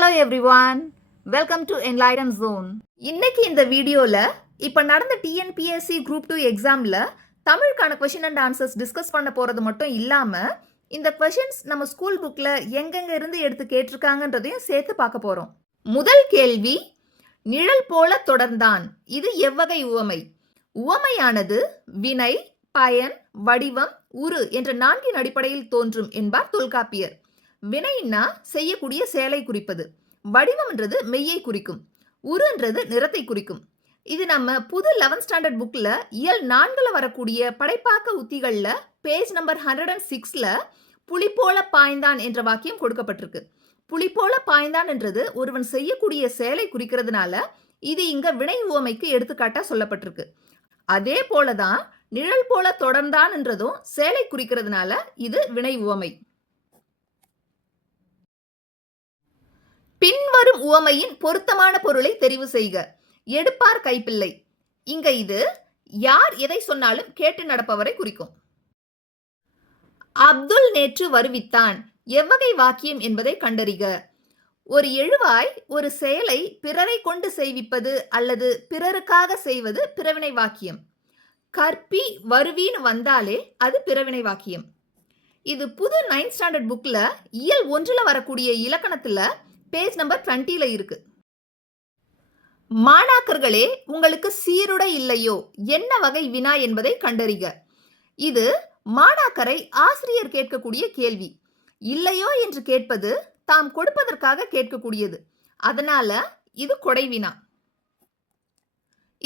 Hello everyone, welcome to Enlighten Zone. இன்னைக்கு இந்த வீடியோல இப்ப நடந்த டிஎன்பிஎஸ்சி குரூப் 2 எக்ஸாம்ல தமிழுக்கான கொஸ்டின் அண்ட் ஆன்சர்ஸ் டிஸ்கஸ் பண்ண போறது மட்டும் இல்லாம இந்த கொஸ்டின்ஸ் நம்ம ஸ்கூல் புக்ல எங்கெங்க இருந்து எடுத்து கேட்டிருக்காங்கன்றதையும் சேர்த்து பார்க்க போறோம். முதல் கேள்வி, நிழல் போல தொடர்ந்தான். இது எவ்வகை உவமை? உவமையானது வினை, பயன், வடிவம், உரு என்ற 4 அடிப்படையில் தோன்றும் என்பார் தொல்காப்பியர். வினைன்னா செய்யக்கூடிய செயலை குறிப்பது, வடிவம்ன்றது மெய்யை குறிக்கும், உருன்றது நிறத்தை குறிக்கும். இது நம்ம புது 11th ஸ்டாண்டர்ட் புக்ல இயல் 4ல வரக்கூடிய படைப்பாக்க உத்திகள்ல பேஜ் நம்பர் 106ல புலி போல பாய்ந்தான் என்ற வாக்கியம் கொடுக்கப்பட்டிருக்கு. புலி போல பாய்ந்தான் என்றது ஒருவன் செய்யக்கூடிய செயலை குறிக்கிறதுனால இது இங்க வினை உவமைக்கு எடுத்துக்காட்டா சொல்லப்பட்டிருக்கு. அதே போலதான் நிழல் போல தொடர்ந்தான் என்றதும் செயலை குறிக்கிறதுனால இது வினை உவமை. பின்வரும் உவமையின் பொருத்தமான பொருளை தெரிவு செய்க. எடுப்பார் கைப்பிள்ளை. இங்க இது யார் எதை சொன்னாலும் கேட்டு நடப்பவரை குறிக்கும். அப்துல் நேற்று வருவித்தான். எவ்வகை வாக்கியம் என்பதை கண்டறிக. ஒரு எழுவாய் ஒரு செயலை பிறரை கொண்டு செய்விப்பது அல்லது பிறருக்காக செய்வது பிறவினை வாக்கியம். கற்பி வருவின்னு வந்தாலே அது பிறவினை வாக்கியம். இது புது 9th ஸ்டாண்டர்ட் புக்ல இயல் 1ல வரக்கூடிய இலக்கணத்துல பேஜ் நம்பர் 20ல இருக்கு. மாணாக்கர்களே, உங்களுக்கு சீருடை இல்லையோ? என்ன வகை வினா என்பதை கண்டறிக. இது மாணாக்கரை ஆசிரியர் கேட்கக்கூடிய கேள்வி. இல்லையோ என்று கேட்பது தாம் கொடுப்பதற்காக கேட்கக்கூடியது. அதனால இது கொடை வினா.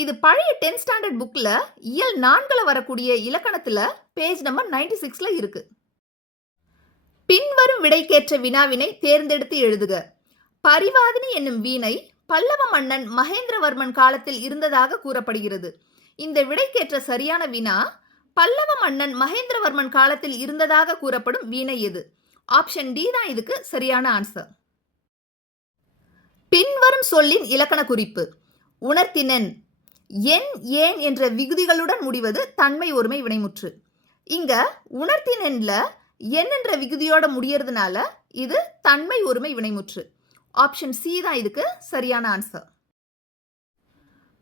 இது பழைய 10th ஸ்டாண்டர்ட் புக்ல இயல் 4ல வரக்கூடிய இலக்கணத்துல பேஜ் நம்பர் 96ல இருக்கு. பின்வரும் விடைக்கேற்ற வினாவினை தேர்ந்தெடுத்து எழுதுக. பரிவாதினி என்னும் வீணை பல்லவ மன்னன் மகேந்திரவர்மன் காலத்தில் இருந்ததாக கூறப்படுகிறது. இந்த விடைக்கேற்ற சரியான வினா பல்லவ மன்னன் மகேந்திரவர்மன் காலத்தில் இருந்ததாக கூறப்படும் வீணை எது? ஆப்ஷன் டி தான் இதுக்கு சரியான ஆன்சர். பின்வரும் சொல்லின் இலக்கண குறிப்பு. உணர்த்தினன். என், ஏன் என்ற விகுதிகளுடன் முடிவது தன்மை ஒருமை வினைமுற்று. இங்க உணர்த்தினன்ல என் என்ற விகுதியோட முடியறதுனால இது தன்மை ஒருமை வினைமுற்று. ஆப்ஷன் சி தான் இதுக்கு சரியான ஆன்சர்.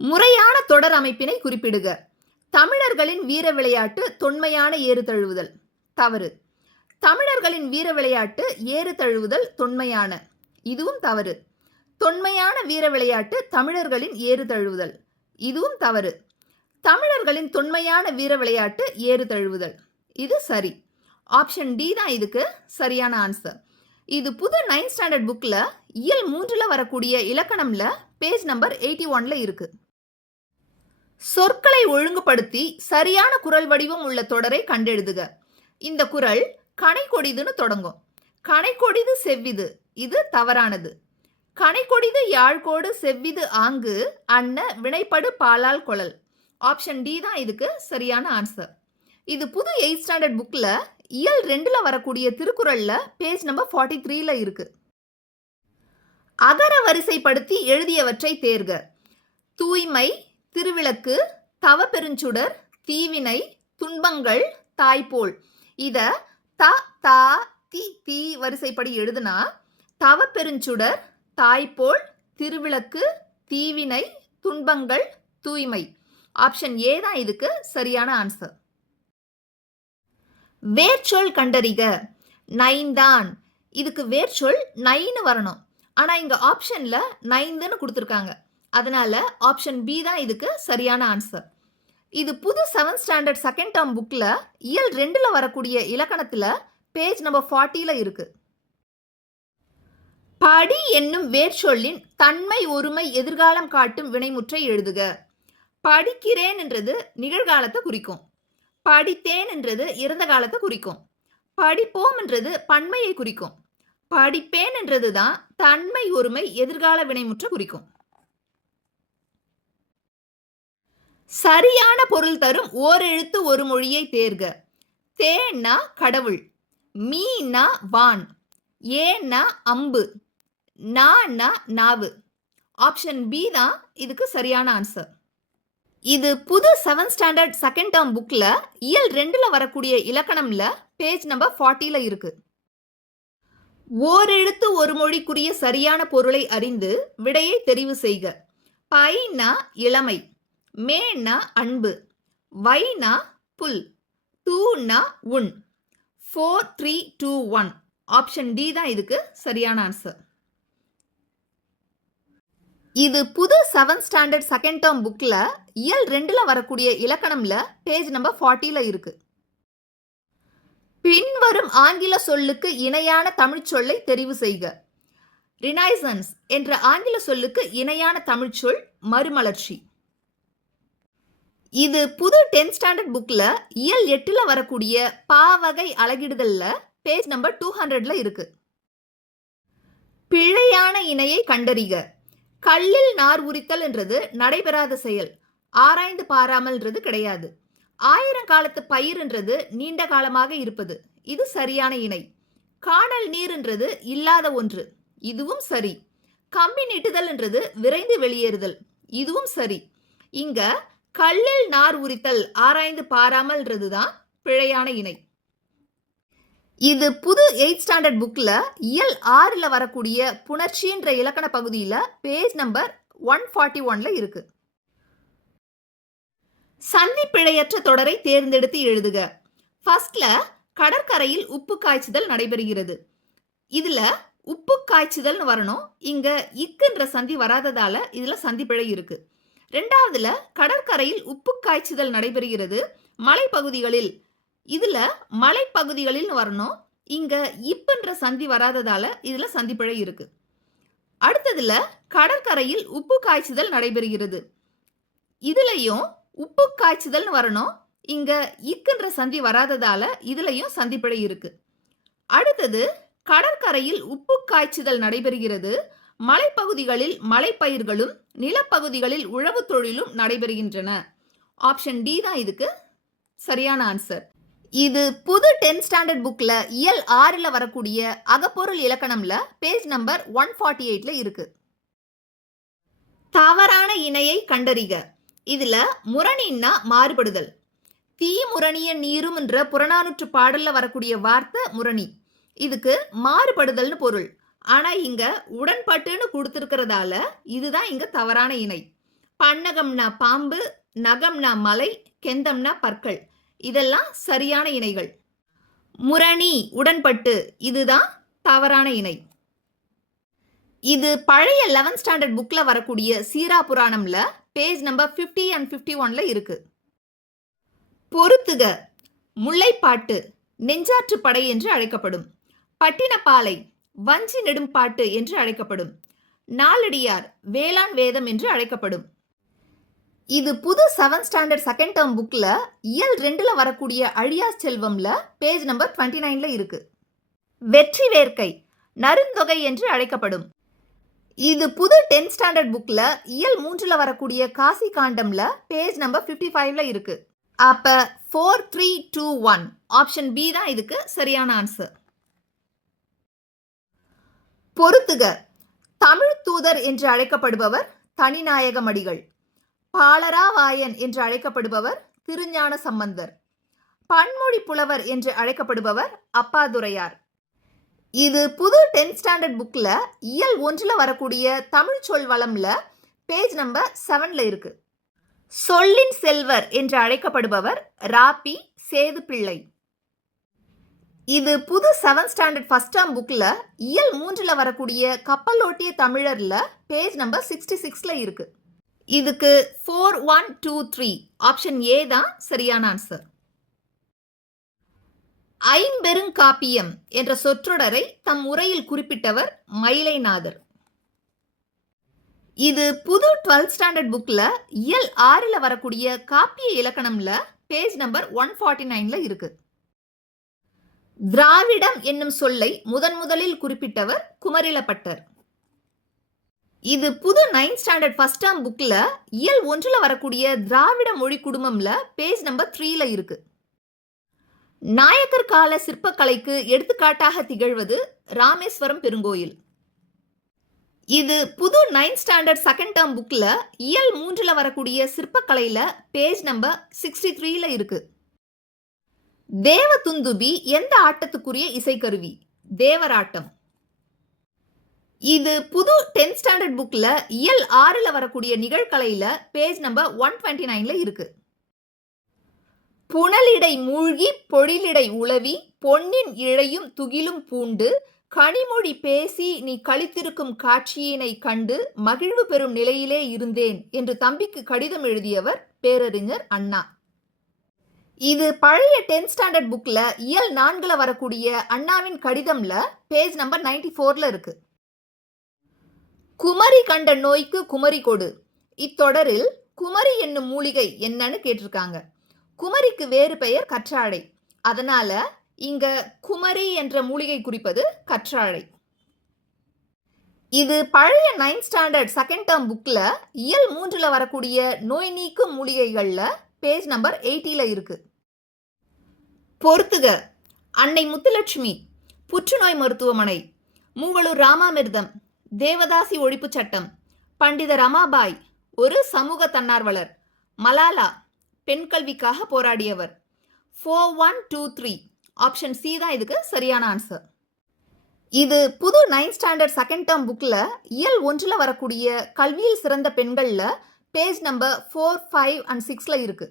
முறையான தொடர் அமைப்பினை குறிப்பிடுக. தமிழர்களின் வீர விளையாட்டு தொன்மையான ஏறு தழுவுதல். தவறு. தமிழர்களின் வீர விளையாட்டு ஏறு தழுவுதல் தொன்மையான. இதுவும் தவறு. தொன்மையான வீர விளையாட்டு தமிழர்களின் ஏறு தழுவுதல். இதுவும் தவறு. தமிழர்களின் தொன்மையான வீர விளையாட்டு ஏறு தழுவுதல். இது சரி. ஆப்ஷன் டி தான் இதுக்கு சரியான ஆன்சர். இது புது 9th ஸ்டாண்டர்ட் புக்ல இயல் 3ல வரக்கூடிய இலக்கணம்ல பேஜ் நம்பர் 81ல இருக்கு. சொற்களை ஒழுங்குபடுத்தி சரியான குறள் வடிவம் உள்ள தொடரை கண்டெழுதுக. இந்த குறள் கனை கொடிதுன்னு தொடங்கும். கனை கொடிது செவ்விது, இது தவறானது. கனை கொடிது யாழ்கோடு செவ்விது ஆங்கு அன்ன வினைப்படு பாலால் கொளல். ஆப்ஷன் டி தான் இதுக்கு சரியான ஆன்சர். இது புது 8th ஸ்டாண்டர்ட் புக்ல இயல் 2ல வரக்கூடிய திருக்குறள்ல பேஜ் நம்பர் 43ல இருக்கு. அகர வரிசைப்படுத்தி எழுதியவற்றை தேர்க. தூய்மை, திருவிளக்கு, தவப்பெருஞ்சுடர், தீவினை, துன்பங்கள், தாய்போல். இத த தா தி தி வரிசைப்படி எழுதுனா தவப்பெருஞ்சுடர், தாய்போல், திருவிளக்கு, தீவினை, துன்பங்கள், தூய்மை. ஆப்ஷன் ஏ தான் இதுக்கு சரியான ஆன்சர். வேர்ச்சொல் கண்டறிக. நைந்தான். இதுக்கு வேர்ச்சொல் நைன்னு வரணும். ஆனா இங்க ஆப்ஷன்ல நைந்துன்னு கொடுத்துருக்காங்க. அதனால ஆப்ஷன் பி தான் இதுக்கு சரியான ஆன்சர். இது புது 7th ஸ்டாண்டர்ட் செகண்ட் டேர்ம் புக்ல இயல் 2ல வரக்கூடிய இலக்கணத்துல பேஜ் நம்பர் 40ல இருக்கு. படி என்னும் வேர்ச்சொல்லின் தன்மை ஒருமை எதிர்காலம் காட்டும் வினைமுற்றை எழுதுக. படிக்கிறேன் என்றது நிகழ்காலத்தை குறிக்கும். படித்தேன் என்றது இறந்த காலத்தை குறிக்கும். படிப்போம் என்றது பன்மையை குறிக்கும். படிப்பேன் என்றதுதான் தன்மை ஒருமை எதிர்கால வினைமுற்ற குறிக்கும். சரியான பொருள் தரும் ஓரெழுத்து ஒரு மொழியை தேர்க. தேன்னா கடவுள், மீனா வான், ஏன்னா அம்பு, நான்னா நாவு. ஆப்ஷன் பி தான் இதுக்கு சரியான ஆன்சர். இது புது 7th ஸ்டாண்டர்ட் செகண்ட் டேர்ம் புக்ல இயல் 2ல வரக்கூடிய இலக்கணம்ல பேஜ் நம்பர் 40ல இருக்கு. ஓரெழுத்து ஒரு மொழிக்குரிய சரியான பொருளை அறிந்து விடையை தெரிவு செய்க. பைனா இளமை, மேனா அன்பு, வைனா புல், தூனா உன். 4 3 2 1. ஆப்ஷன் டி தான் இதுக்கு சரியான ஆன்சர். இது புது 7th ஸ்டாண்டர்ட் செகண்ட் டேர்ம் புக்ல இயல் 2ல வரக்கூடிய இலக்கணம்ல பேஜ் நம்பர் 40ல இருக்கு. பின்வரும் ஆங்கில சொல்லுக்கு இணையான தமிழ் சொல்லை தெரிவு செய்க. ரினைசன்ஸ் என்ற ஆங்கில சொல்லுக்கு இணையான தமிழ் சொல் மறுமலர்ச்சி. இது புது 10th ஸ்டாண்டர்ட் புக்ல இயல் 8ல வரக்கூடிய பாவகை அலகிடுதல்ல பேஜ் நம்பர் 200ல இருக்கு. பிழையான இணையை கண்டறிக. கல்லில் நார் உரித்தல் என்றது நடைபெறாத செயல். ஆராய்ந்து பாராமல்ன்றது கிடையாது. 1000 காலத்து பயிர்ன்றது நீண்ட காலமாக இருப்பது. இது சரியான இணை. காணல் நீர் என்றது இல்லாத ஒன்று. இதுவும் சரி. கம்பி நீட்டுதல் என்றது விரைந்து வெளியேறுதல். இதுவும் சரி. இங்க கல்லில் நார் உரித்தல் ஆராய்ந்து பாராமல்ன்றது தான் பிழையான இணை. இது புது 8th ஸ்டாண்டர்ட் புக்ல இயல் 6ல வரக்கூடிய புணர்ச்சின்ற இலக்கண பகுதியில பேஜ் நம்பர் 141ல இருக்கு. சந்தி பிழையற்ற தொடரை தேர்ந்தெடுத்து எழுதுக. ஃபர்ஸ்ட்ல கடற்கரையில் உப்பு காய்ச்சுதல் நடைபெறுகிறது. இதுல உப்பு காய்ச்சுதல்னு வரணும். இங்க இக்குன்ற சந்தி வராததால இதுல சந்தி பிழை இருக்கு. ரெண்டாவதுல கடற்கரையில் உப்பு காய்ச்சுதல் நடைபெறுகிறது மலைப்பகுதிகளில். இதுல மலைப்பகுதிகளில் வரணும். இங்க இப்புன்ற சந்தி வராததால இதுல சந்தி பிழை இருக்கு. அடுத்ததுல கடற்கரையில் உப்பு காய்ச்சுதல் நடைபெறுகிறது. இதுலயும் உப்பு காய்ச்சுதல் வரணும். இங்க இக்குன்ற சந்தி வராததால இதுலயும் சந்தி பிழை இருக்கு. அடுத்தது கடற்கரையில் உப்பு காய்ச்சுதல் நடைபெறுகிறது. மலைப்பகுதிகளில் மலைப்பயிர்களும் நிலப்பகுதிகளில் உழவு தொழிலும் நடைபெறுகின்றன. ஆப்ஷன் டி தான் இதுக்கு சரியான ஆன்சர். இது புது 10th ஸ்டாண்டர்ட் புக்ல இயல் 6ல வரக்கூடிய அகப்பொருள் இலக்கணம்ல பேஜ் நம்பர் 148ல இருக்கு. தவறான இணையை கண்டறிக. இதுல முரணின்னா மாறுபடுதல். தீ முரணிய நீரும் என்ற புறநானூற்று பாடல்ல வரக்கூடிய வார்த்தை முரணி. இதுக்கு மாறுபடுதல்னு பொருள். ஆனா இங்க உடன்பட்டுன்னு கொடுத்திருக்கிறதால இதுதான் இங்க தவறான இணை. பன்னகம்னா பாம்பு, நகம்னா மலை, கெந்தம்னா பற்கள். இதெல்லாம் சரியான இணைகள். முரணி உடன்பட்டு இதுதான் தவறான இணை. இது பழைய 11th ஸ்டாண்டர்ட் புக்ல வரக்கூடிய சீரா புராணம்ல பேஜ் நம்பர் 50 and 51ல இருக்கு. பொறுத்துக. முல்லைப்பாட்டு நெஞ்சாற்று படை என்று அழைக்கப்படும். பட்டினப்பாலை வஞ்சி நெடும்பாட்டு என்று அழைக்கப்படும். நாலடியார் வேளாண் வேதம் என்று அழைக்கப்படும். இது புது 7th ஸ்டாண்டர்ட் செகண்ட் டேர்ம் புக்ல இயல் 2ல வரக்கூடிய அழியா செல்வம்ல பேஜ் நம்பர் 29ல இருக்கு. வெற்றி வேர்க்கை நருந்தொகை என்று அழைக்கப்படும். இது புது 10th ஸ்டாண்டர்ட் புக்ல இயல் 3ல வரக்கூடிய காசி காண்டம்ல பேஜ் நம்பர் 55ல இருக்கு. அப்ப 4 3 2 1 ஆப்ஷன் பி தான் இதுக்கு சரியான ஆன்சர். பொறுத்துக. தமிழ் தூதர் என்று அழைக்கப்படுபவர் தனிநாயகமடிகள். பாலராவாயன் என்று அழைக்கப்படுபவர் திருஞான சம்பந்தர். பன்மொழி புலவர் என்று அழைக்கப்படுபவர் அப்பாதுரையார். இது புது 10th ஸ்டாண்டர்ட் புக்ல இயல் 1ல வரக்கூடிய தமிழ் சொல் வளம்ல பேஜ் நம்பர் 7ல இருக்கு. சொல்லின் செல்வர் என்று அழைக்கப்படுபவர் ராபி சேது பிள்ளை. இது புது 7th ஸ்டாண்டர்ட் ஃபர்ஸ்ட் டேர்ம் புக்ல இயல் 3ல வரக்கூடிய கப்பலோட்டிய தமிழர்ல பேஜ் நம்பர் 66ல இருக்கு. இதுக்கு 4 1 2 3 ஆப்ஷன் ஏ தான் சரியான ஆன்சர். ஐம்பெருங்காப்பியம் என்ற சொற்றொடரை தம் உரையில் குறிப்பிட்டவர் மயிலைநாதர். இது புது 12th ஸ்டாண்டர்ட் புக்ல இயல் 6ல வரக்கூடிய காப்பிய இலக்கணம்ல பேஜ் நம்பர் 149ல இருக்கு. திராவிடம் என்னும் சொல்லை முதலில் குறிப்பிட்டவர் குமரிலப்பட்டர். இது புது 9th ஸ்டாண்டர்ட் ஃபர்ஸ்ட் டேர்ம் புக்ல இயல் 1ல வரக்கூடிய திராவிட மொழி குடும்பம்ல பேஜ் நம்பர் 3ல இருக்கு. நாயக்கர் கால சிற்பக்கலைக்கு எடுத்துக்காட்டாக திகழ்வது ராமேஸ்வரம் பெருங்கோயில். இது புது 9th ஸ்டாண்டர்ட் செகண்ட் டேர்ம் புக்ல இயல் 3ல வரக்கூடிய சிற்பக்கலையில பேஜ் நம்பர் 63ல இருக்கு. தேவதுந்துபி எந்த ஆட்டத்துக்குரிய இசைக்கருவி? தேவராட்டம். இது புது 10th ஸ்டாண்டர்ட் புக்ல இயல் 6ல வரக்கூடிய நிகழ்கலையில பேஜ் நம்பர் 129ல இருக்கு. புனலிடை மூழ்கி பொழிலிடை உலவி பொன்னின் இழையும் துகிலும் பூண்டு கனிமொழி பேசி நீ களித்திருக்கும் காட்சியினை கண்டு மகிழ்வு பெறும் நிலையிலே இருந்தேன் என்று தம்பிக்கு கடிதம் எழுதியவர் பேரறிஞர் அண்ணா. இது பழைய 10th ஸ்டாண்டர்ட் புக்ல இயல் 4ல வரக்கூடிய அண்ணாவின் கடிதம்ல பேஜ் நம்பர் 94ல இருக்கு. குமரி கண்ட நோய்க்கு குமரி கொடு. இத்தொடரில் குமரி என்னும் மூலிகை என்னன்னு கேட்டிருக்காங்க. குமரிக்கு வேறு பெயர் கற்றாழை. அதனால இங்க குமரி என்ற மூலிகை குறிப்பது கற்றாழை. இது பழைய 9th ஸ்டாண்டர்ட் செகண்ட் டேர்ம் புக்ல இயல் 3ல வரக்கூடிய நோய் நீக்கும் மூலிகைகள்ல பேஜ் நம்பர் 80ல இருக்கு. பொறுத்துக. அன்னை முத்துலட்சுமி, புற்றுநோய் மருத்துவமனை, மூவலூர் ராமாமிர்தம், தேவதாசி ஒழிப்பு சட்டம், பண்டித ரமாபாய் ஒரு சமூக தன்னார்வலர், மலாலா பெண் கல்விக்காக போராடியவர். 4123 ஆப்ஷன் சி தான் இதுக்கு சரியான ஆன்சர். இது புது 9th ஸ்டாண்டர்ட் செகண்ட் டேர்ம் புக்ல இயல் 1ல வரக்கூடிய கல்வியில் சிறந்த பெண்கள்ல பேஜ் நம்பர் 4, 5 and 6ல இருக்கு.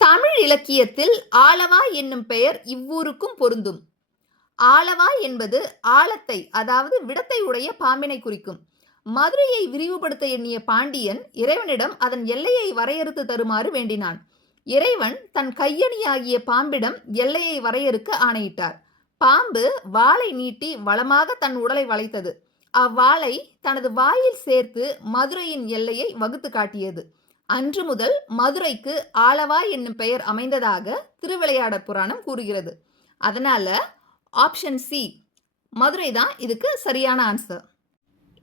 தமிழ் இலக்கியத்தில் ஆலவா என்னும் பெயர் இவ்வூருக்கும் பொருந்தும். ஆலவா என்பது ஆழத்தை அதாவது விடத்தை உடைய பாம்பினை குறிக்கும். மதுரையை விரிவுபடுத்த எண்ணிய பாண்டியன் இறைவனிடம் அதன் எல்லையை வரையறுத்து தருமாறு வேண்டினான். இறைவன் தன் கையணியாகிய பாம்பிடம் எல்லையை வரையறுக்க ஆணையிட்டார். பாம்பு வாளை நீட்டி வளமாக தன் உடலை வளைத்தது. அவ்வாளை தனது வாயில் சேர்த்து மதுரையின் எல்லையை வகுத்து காட்டியது. அன்று முதல் மதுரைக்கு ஆலவா என்னும் பெயர் அமைந்ததாக திருவிளையாடற் புராணம் கூறுகிறது. அதனால ஆப்ஷன் சி மதுரை தான் இதுக்கு சரியான ஆன்சர்.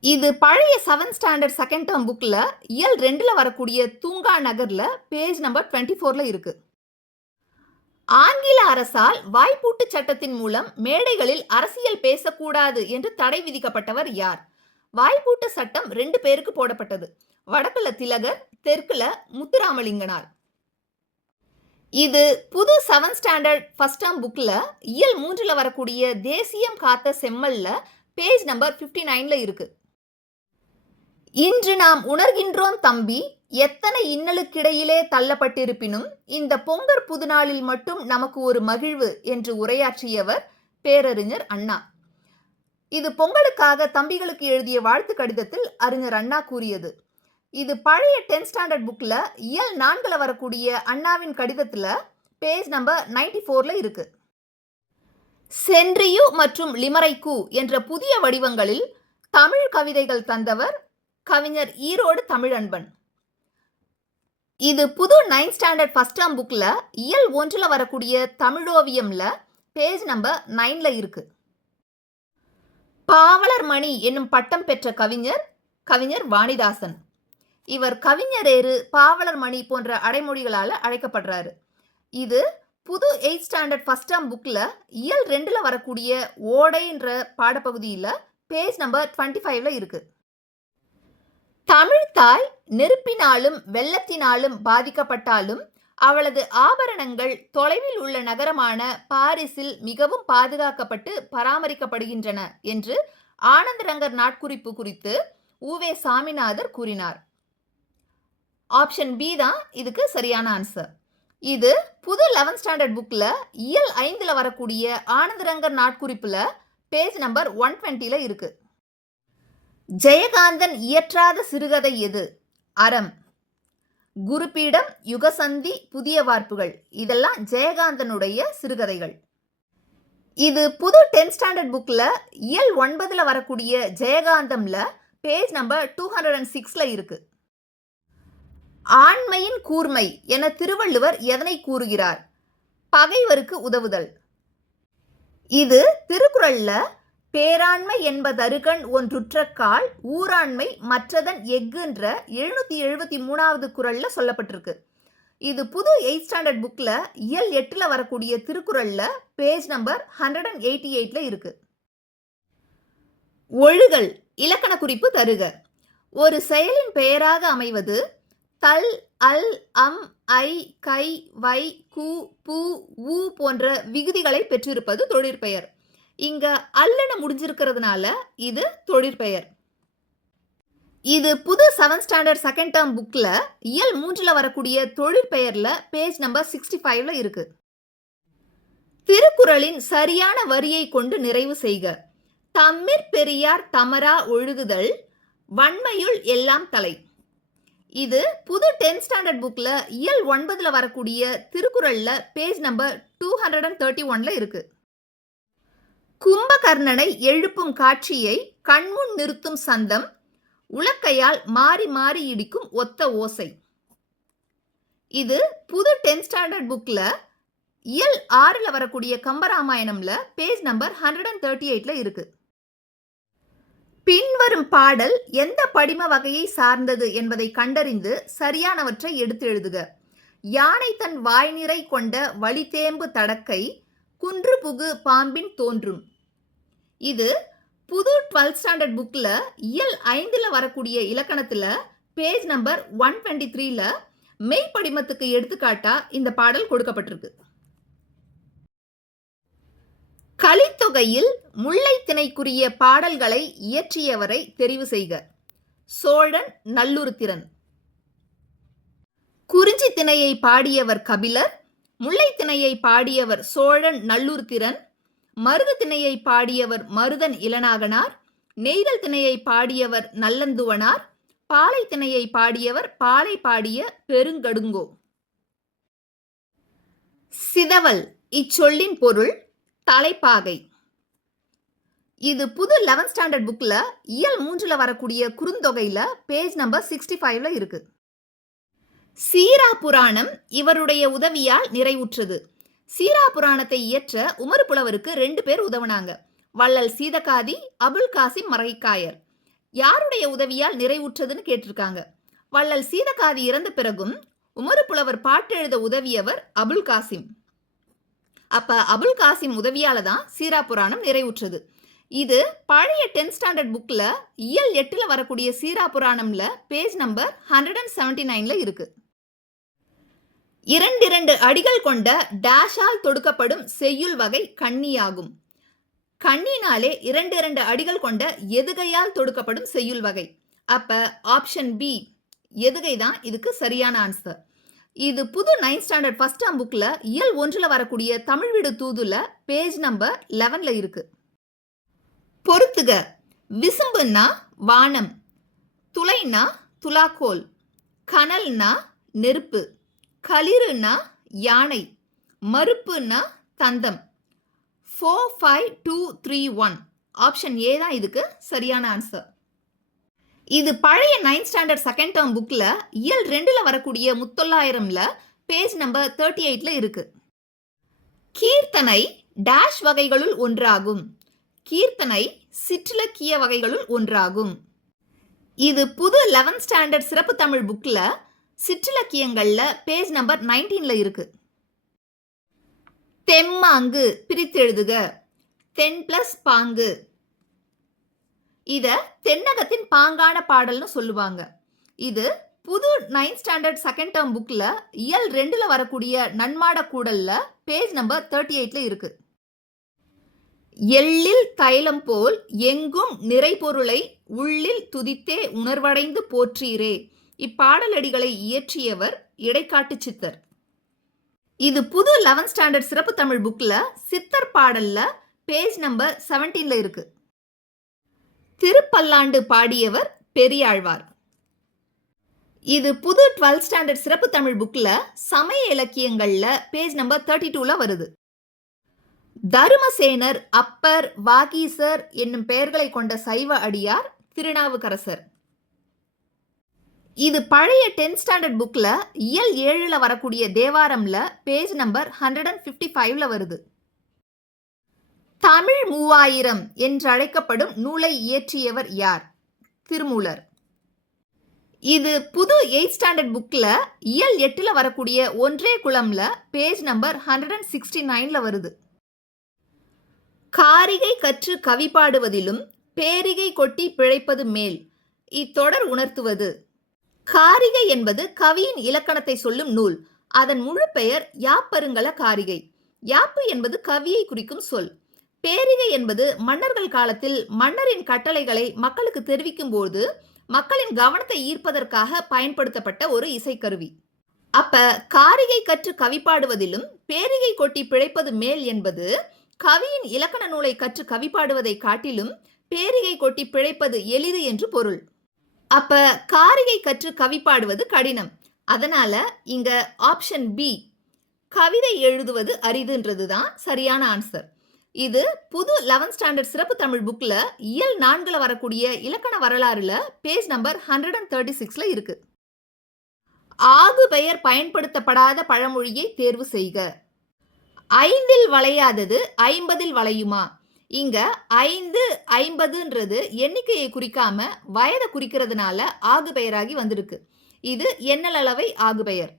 இது பழைய 7th ஸ்டாண்டர்ட் செகண்ட் டேர்ம் புக்ல இயல் 2ல வரக்கூடிய தூங்கா நகர்ல பேஜ் நம்பர் 24ல இருக்கு. ஆங்கில அரசால் வாய்ப்பூட்டு சட்டத்தின் மூலம் மேடைகளில் அரசியல் பேசக்கூடாது என்று தடை விதிக்கப்பட்டவர் யார்? வாய்ப்பூட்டு சட்டம் 2 பேருக்கு போடப்பட்டது. வடக்குல திலகர், தெற்குல முத்துராமலிங்கனார். இது புது 7th ஸ்டாண்டர்ட் ஃபர்ஸ்ட் டேர்ம் புக்ல இயல் 3ல வரக்கூடிய தேசியம் காத்த செம்மல்ல பேஜ் நம்பர் 59ல இருக்கு. இன்று நாம் உணர்கின்றோம் தம்பி, எத்தனை இன்னலுக்கிடையிலே தள்ளப்பட்டிருப்பினும் இந்த பொங்கற் புதுநாளில் மட்டும் நமக்கு ஒரு மகிழ்வு என்று உரையாற்றியவர் பேரறிஞர் அண்ணா. இது பொங்கலுக்காக தம்பிகளுக்கு எழுதிய வாழ்த்து கடிதத்தில் அறிஞர் அண்ணா கூறியது. இது பழைய 10th ஸ்டாண்டர்ட் புக்ல இயல் 4ல வரக்கூடிய அண்ணாவின் கடிதத்துல பேஜ் நம்பர் 94ல இருக்கு. சென்றியு மற்றும் லிமரைக்கு என்ற புதிய வடிவங்களில் தமிழ் கவிதைகள் தந்தவர் கவிஞர் ஈரோடு தமிழன்பன். இது புது 9th ஸ்டாண்டர்ட் ஃபர்ஸ்ட் டேர்ம் புக்ல இயல் 1ல வரக்கூடிய தமிழோவியம்ல பேஜ் நம்பர் 9ல இருக்கு. பாவலர் மணி என்னும் பட்டம் பெற்ற கவிஞர் வாணிதாசன். இவர் கவிஞரேறு, பாவலர் மணி போன்ற அடைமொழிகளால அழைக்கப்படுறாரு. இது புது 8th ஸ்டாண்டர்ட் ஃபர்ஸ்ட் டேர்ம் புக்ல இயல் 2ல வரக்கூடிய ஓடை என்ற பாடப்பகுதியில பேஜ் நம்பர் 25ல இருக்கு. தமிழ் தாய் நெருப்பினாலும் வெள்ளத்தினாலும் பாதிக்கப்பட்டாலும் அவளது ஆபரணங்கள் தொலைவில் உள்ள நகரமான பாரிஸில் மிகவும் பாதுகாக்கப்பட்டு பராமரிக்கப்படுகின்றன என்று ஆனந்தரங்கர் நாட்குறிப்பு குறித்து உவே சாமிநாதர் கூறினார். ஆப்ஷன் பி தான் இதுக்கு சரியான ஆன்சர். இது புது 11th ஸ்டாண்டர்ட் புக்ல இயல் 5ல வரக்கூடிய ஆனந்தரங்கர் நாட்குறிப்புல பேஜ் நம்பர் 120ல இருக்கு. ஜெயகாந்தன் இயற்றாத சிறுகதை எது? அறம், குருபீடம், யுகசந்தி, புதிய வார்ப்புகள் இதெல்லாம் ஜெயகாந்தனுடைய சிறுகதைகள். இது புது 10th ஸ்டாண்டர்ட் புக்ல இயல் 9ல வரக்கூடிய ஜெயகாந்தம்ல பேஜ் நம்பர் 206ல இருக்கு. ஆண்மையின் கூர்மை என திருவள்ளுவர் எதனை கூறுகிறார்? பகைவருக்கு உதவுதல். இது திருக்குறள்ல பேராண்மை என்பதருகண் ஒன்றுற்றக்கால் ஊராண்மை மற்றதன் எஃகுன்ற 773வது குறள்ல சொல்லப்பட்டிருக்கு. இது புது 8th ஸ்டாண்டர்ட் புக்ல இயல் 8ல வரக்கூடிய திருக்குறள்ல பேஜ் நம்பர் 188ல இருக்கு. ஒழுகல் இலக்கண குறிப்பு தருக. ஒரு செயலின் பெயராக அமைவது தல், அல், அம், ஐ, கை, வை, கு, பு, உ போன்ற விகுதிகளை பெற்றிருப்பது தொழிற்பெயர். இங்க அல்லன முடிஞ்சிருக்கிறதுனால இது தொழிற்பெயர். இது புது 7th ஸ்டாண்டர்ட் செகண்ட் டேர்ம் புக்ல இயல் 3ல வரக்கூடிய தொழிற்பெயர்ல பேஜ் நம்பர் 65ல இருக்கு. திருக்குறளின் சரியான வரியை கொண்டு நிறைவு செய்க. தம்மிற் பெரியார் தமரா ஒழுகுதல் வன்மையுள் எல்லாம் தலை. இது புது 10th ஸ்டாண்டர்ட் புக்ல இயல் 9ல வரக்கூடிய திருக்குறள்ல பேஜ் நம்பர் 231ல இருக்கு. கும்பகர்ணனை எழுப்பும் காட்சியை கண்முன் நிறுத்தும் சந்தம் உலக்கையால் மாறி மாறி இடிக்கும் ஒத்த ஓசை. இது புது 10th ஸ்டாண்டர்ட் புக்ல இயல் 6ல வரக்கூடிய கம்பராமாயணம்ல பேஜ் நம்பர் 138ல இருக்கு. பின்வரும் பாடல் எந்த படிம வகையை சார்ந்தது என்பதை கண்டறிந்து சரியானவற்றை எடுத்து எழுதுக. யானை தன் வாய் நிறை கொண்ட வலிதேம்பு தடக்கை குன்று புகு பாம்பின் தோன்றும். இது புது 12th ஸ்டாண்டர்ட் புக்ல இயல் 5ல வரக்கூடிய இலக்கணத்துல பேஜ் நம்பர் 123ல மெய்ப்படிமத்துக்கு எடுத்துக்காட்டா இந்த பாடல் கொடுக்கப்பட்டிருக்கு. கலித்தொகையில் முல்லை திணைக்குரிய பாடல்களை இயற்றியவரை தெரிவு செய்க. சோழன் நல்லுருத்திரன். குறிஞ்சி திணையை பாடியவர் கபிலர், முல்லை திணையை பாடியவர் சோழன் நல்லுருத்திரன், மருத திணையை பாடியவர் மருதன் இளநாகனார், நெய்தல் திணையை பாடியவர் நல்லந்துவனார், பாலை திணையை பாடியவர் பாலை பாடிய பெருங்கடுங்கோ. சிதவல் இச்சொல்லின் பொருள் தலைப்பாகை. இது புது 11th ஸ்டாண்டர்ட் புக்ல இயல் 3ல வரக்கூடிய குறுந்தொகையில பேஜ் நம்பர் 65ல இருக்கு. சீரா புராணம் இவருடைய உதவியால் நிறைவுற்றது. சீரா புராணத்தை இயற்ற உமறு புலவருக்கு 2 பேர் உதவுனாங்க. வள்ளல் சீதகாதி, அபுல் காசிம் மரைக்காயர். யாருடைய உதவியால் நிறைவுற்றதுன்னு கேட்டிருக்காங்க. வள்ளல் சீதகாதி இறந்த பிறகும் உமறு புலவர் பாட்டு எழுத உதவியவர் அபுல் காசிம். அப்ப அபுல் காசிம் உதவியால தான் சீரா புராணம் நிறைவுற்றது. இது பழைய 10th ஸ்டாண்டர்ட் புக்ல இயல் 8ல வரக்கூடிய சீரா புராணம்ல பேஜ் நம்பர் 179ல இருக்கு. 2 அடிகள் கொண்ட டேஷால் தொடுக்கப்படும் செய்யுள் வகை கண்ணியாகும். கண்ணினாலே 2 அடிகள் கொண்ட எதுகையால் தொடுக்கப்படும் செய்யுள் வகை. அப்ப ஆப்ஷன் பி எதுகை தான் இதுக்கு சரியான ஆன்சர். இது புது 9th ஸ்டாண்டர்ட் ஃபர்ஸ்ட் டேர்ம் புக்ல இயல் 1ல வரக்கூடிய தமிழ் வீடு தூதுல பேஜ் நம்பர் 11ல இருக்கு. பொறுத்துக. விசும்புன்னா வானம், துளைனா துலாக்கோல், கனல்னா நெருப்பு, களிறுனா யானை, மறுப்புன்னா தந்தம். 4, 5, 2, 3, 1 ஆப்ஷன் ஏ தான் இதுக்கு சரியான ஆன்சர். இது பழைய 9th ஸ்டாண்டர்ட் செகண்ட் டேர்ம் புக்ல இயல் 2ல வரக்கூடிய முத்தொள்ளாயிரம்ல பேஜ் நம்பர் 38ல இருக்கு. கீர்த்தனை டேஷ் வகைகளுள் ஒன்றாகும். கீர்த்தனை சிற்றிலக்கிய வகைகளுள் ஒன்றாகும். இது புது 11th ஸ்டாண்டர்ட் சிறப்பு தமிழ் புக்ல சிற்றிலக்கியங்கள்ல பேஜ் நம்பர் 19ல இருக்கு. தெம்மாங்கு பிரித்தெழுதுக. தென் பிளஸ் பாங்கு. இத தென்னகத்தின் பாங்கான பாடல்னு சொல்லுவாங்க. இது புது 9th ஸ்டாண்டர்ட் செகண்ட் டேர்ம் புக்ல இயல் 2ல வரக்கூடிய நன்மாட கூடல்ல பேஜ் நம்பர் 38ல இருக்கு. எள்ளில் தைலம் போல் எங்கும் நிறைபொருளை உள்ளில் துதித்தே உணர்வடைந்து போற்றீரே. இப்பாடலடிகளை இயற்றியவர் இடைக்காட்டு சித்தர். இது புது 11th ஸ்டாண்டர்ட் சிறப்பு தமிழ் புக்ல சித்தர் பாடல்ல பேஜ் நம்பர் 17ல இருக்கு. திருப்பல்லாண்டு பாடியவர் பெரியாழ்வார். இது புது 12th ஸ்டாண்டர்ட் சிறப்பு தமிழ் புக்ல சமய இலக்கியங்கள்ல பேஜ் நம்பர் 32ல வருது. தருமசேனர், அப்பர், வாகீசர் என்னும் பெயர்களை கொண்ட சைவ அடியார் திருநாவுக்கரசர். இது பழைய 10th ஸ்டாண்டர்ட் புக்ல இயல் 7ல வரக்கூடிய தேவாரம்ல பேஜ் நம்பர் 155ல வருது. தமிழ் 3000 என்றழைக்கப்படும் நூலை இயற்றியவர் யார்? திருமூலர். இது புது 8th ஸ்டாண்டர்ட் புக்ல இயல் 8ல வரக்கூடிய ஒன்றே குளம்ல பேஜ் நம்பர் 169ல வருது. காரிகை கற்று கவி பாடுவதிலும் பேரிகை கொட்டி பிழைப்பது மேல் இத்தொடர் உணர்த்துவது. காரிகை என்பது கவியின் இலக்கணத்தை சொல்லும் நூல். அதன் முழு பெயர் யாப்பருங்கல காரிகை. யாப்பு என்பது கவியை குறிக்கும் சொல். பேரிகை என்பது மன்னர்கள் காலத்தில் மன்னரின் கட்டளைகளை மக்களுக்கு தெரிவிக்கும் போது மக்களின் கவனத்தை ஈர்ப்பதற்காக பயன்படுத்தப்பட்ட ஒரு இசைக்கருவி. அப்ப காரிகை கற்று கவி பாடுவதிலும் பேரிகை கொட்டி பிழைப்பது மேல் என்பது கவியின் இலக்கண நூலை கற்று கவி பாடுவதை காட்டிலும் பேரிகை கொட்டி பிழைப்பது எளிது என்று பொருள். அப்ப காரிகை கற்று கவி பாடுவது கடினம். அதனால இங்க ஆப்ஷன் பி கவிதை எழுதுவது அரிதுன்றது தான் சரியான ஆன்சர். இது புது 11th ஸ்டாண்டர்ட் சிறப்பு தமிழ் புக்ல இயல் 4ல வரக்கூடிய இலக்கண வரலாறுல பேஜ் நம்பர் 136ல இருக்கு. ஆகு பெயர் பயன்படுத்தப்படாத பழமொழியை தேர்வு செய்க. 5ல் வளையாதது 50ல் வளையுமா? இங்க 5, 50ன்றது எண்ணிக்கையை குறிக்காம வயதை குறிக்கிறதுனால ஆகு பெயராகி வந்திருக்கு. இது எண்ணளவை ஆகு பெயர்.